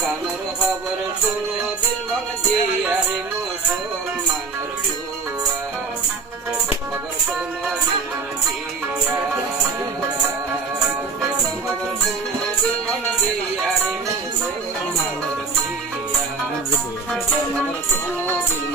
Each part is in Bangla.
কানোর খবর শুনো, দিল দিয়ারে মুসলমানের দুয়া খবর শুনো, দিল দিয়া খবর শুনো, দিল দিয়ারে মুসলমানের বুয়া খবর শুনো, দিল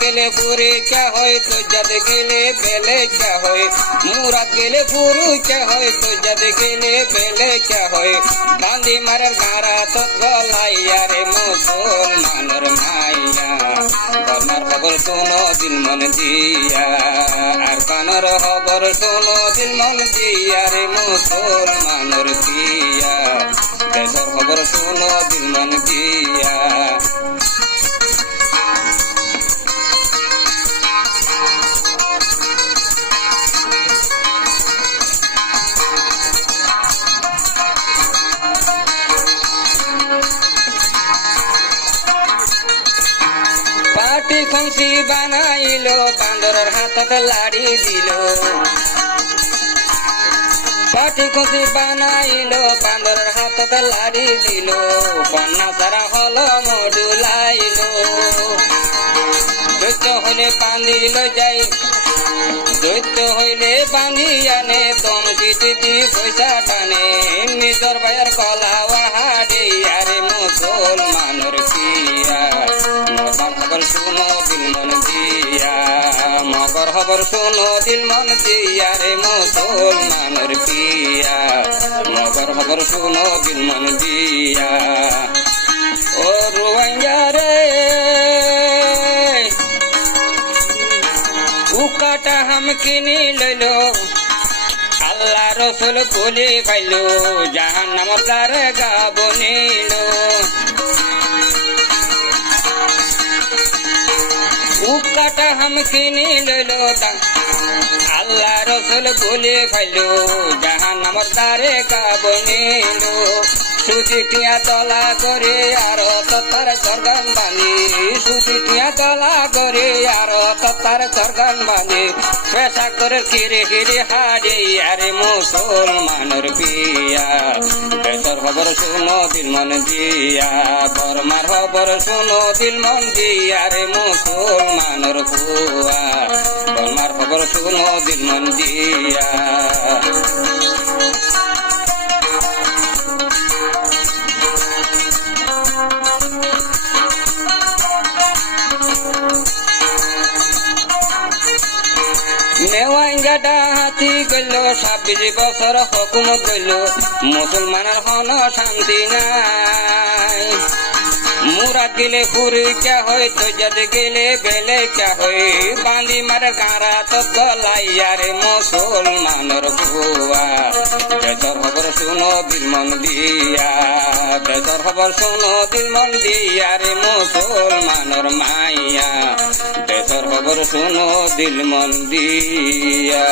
গেলে পরীক্ষা হয় দজ্জাতে গেলে বেলেখা হয়। মুরাত গেলে পরীক্ষা হয় দজ্জাতে গেলে বেলেখা হয়। গান্ধী মারের গাঁরা তো গলাইয়া রে, মুসলমানের মাইয়া। ধর্মার খবর শোনো দিল মন দিয়া। আর কানর খবর শোনো দিল মন দিয়া রে, মুসলমানের দিয়া খবর শোনো দিল মন খংসি বানাইলো, বান্দরের হাতত লাড়ি দিল। পাটি খংসি বানাইলো, বান্দরের হাতত লাড়ি দিল। কন্যা সারা হল মডুলাইলো দৈত্য হলে বান্ধিল যাই, দৈত্য হইলে বান্ধি আনে। তমকি দিদি পয়সা টানে। নিজর ভাইয়ের কলা ওয়াহারে আরে মুসলমানের মন দিয়া মগর খবর শুনো দিল মন দিয়া রে মুসলমানের পিয়া। মগর খবর শুনো দিল মন দিয়া। ও রুয়াইয়া রে, উকাটা হাম কিনি লইল। আল্লাহ রসুল কুলি পাইল জাহান নাম তার গাবনিল উকাটা হাম কিনি লইল আল্লাহ রসুল কুলি ফাইলো জাহান নাম তার গাবনিল সুতি টিয়া তলা করে আর তার চরগান বানি সুতি টিয়া তলা করে আর তার চরগান বানি পেশা করে কিরে হারে আরে মুসলমানের বিয়া দেশের খবর শুনো দিল মন দিয়া বর্মার খবর শুনো দিল মন দিয়া রে মুসলমানের বুয়া। বর্মার খবর শুনো দিল মন দিয়া নেওয়াইঙ্গাটা হাতি গেল, ছাব্বিশ বছর হকুমত গেল মুসলমানের হন শান্তি নাই। মুরাত গেলে পরীক্ষা হয় দৈজাত গেলে বেলেখা হয়, বান্দি মারে গাঁরা তো গলাইয়া রে মুসলমানের বুয়া দেশর খবর শুনো মন দিয়া। দেশর খবর শুনো দিল মন দিয়া মাইয়া। খবর শুনো দিল মন দিয়া।